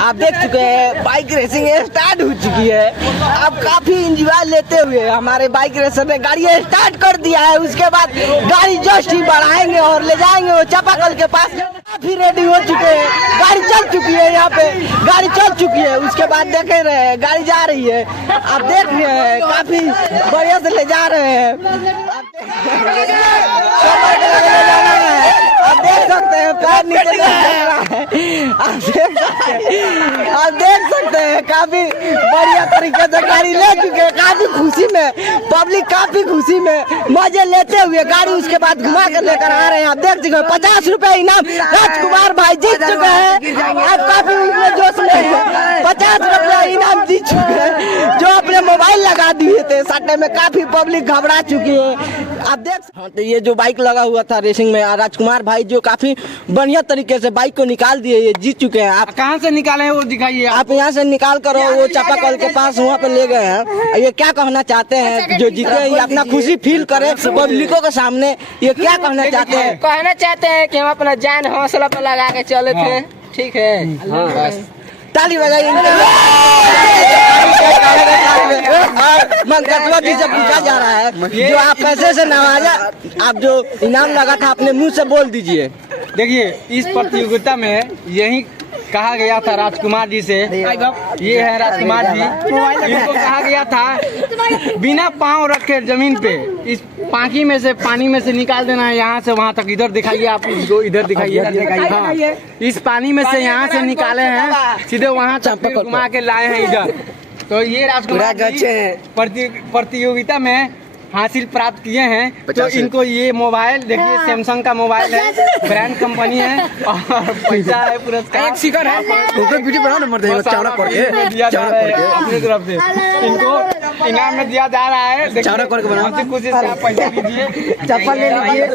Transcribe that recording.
आप देख चुके हैं बाइक रेसिंग स्टार्ट हो चुकी है। अब काफी इंजॉय लेते हुए हमारे बाइक रेसर ने गाड़ी स्टार्ट कर दिया है। उसके बाद गाड़ी जस्ट ही बढ़ाएंगे और ले जाएंगे वो चापाकल के पास। काफी रेडी हो चुके हैं, गाड़ी चल चुकी है, यहाँ पे गाड़ी चल चुकी है। उसके बाद देख रहे हैं गाड़ी जा रही है, आप देख रहे हैं काफी बढ़िया से ले जा रहे हैं। आप देख सकते हैं पैर नीचे आप देख सकते हैं काफी बढ़िया तरीके से गाड़ी ले चुके हैं। काफी खुशी में पब्लिक काफी खुशी में मजे लेते हुए गाड़ी उसके बाद घुमा कर लेकर आ रहे हैं। आप देख चुके हैं 50 रुपए इनाम राजकुमार भाई जीत चुके हैं। आप काफी उसमें जोश में 50 रुपए इनाम जीत चुके हैं जो अपने मोबाइल लगा दिए थे सट्टे में। काफी पब्लिक घबरा चुकी है। आप देख तो ये जो बाइक लगा हुआ था रेसिंग में राजकुमार भाई जो काफी बढ़िया तरीके से बाइक को निकाल दिए, ये जीत चुके हैं। आप कहाँ से निकाले हैं वो दिखाइए। आप यहाँ से निकाल कर वो चापाकल के पास वहाँ पे ले गए हैं। ये क्या कहना चाहते हैं जो जीते हैं, ये अपना खुशी फील करे पब्लिकों के सामने, ये क्या कहना चाहते हैं? कहना चाहते हैं कि हम अपना जान हौसला पर लगा के चले थे। ठीक है, बस ताली बजाइए। मंगतवा जी से पूछा जा रहा है जो आप पैसे से नवाजा, आप जो इनाम लगा था अपने मुंह से बोल दीजिए। देखिए इस प्रतियोगिता में यही कहा गया था राजकुमार जी से, ये है राजकुमार जी, इनको कहा गया था बिना पाँव रखे जमीन पे इस पानी में से निकाल देना है। यहाँ से वहाँ तक, इधर दिखाइए, आप इसको इधर दिखाइए। हाँ, इस पानी में से यहाँ से निकाले हैं सीधे वहाँ तक घुमा के लाए हैं इधर। तो ये राजकुमार जी प्रतियोगिता में हासिल प्राप्त किए हैं। तो इनको ये मोबाइल देखिए, सैमसंग का मोबाइल है, ब्रांड कंपनी है और पैसा है, पुरस्कार एक शिखर है। वीडियो बना नंबर दिया जा रहा है अपनी तरफ से इनको इनाम में दिया जा रहा है। कोशिश से आप पैसा दीजिए, चप्पल ले लीजिए।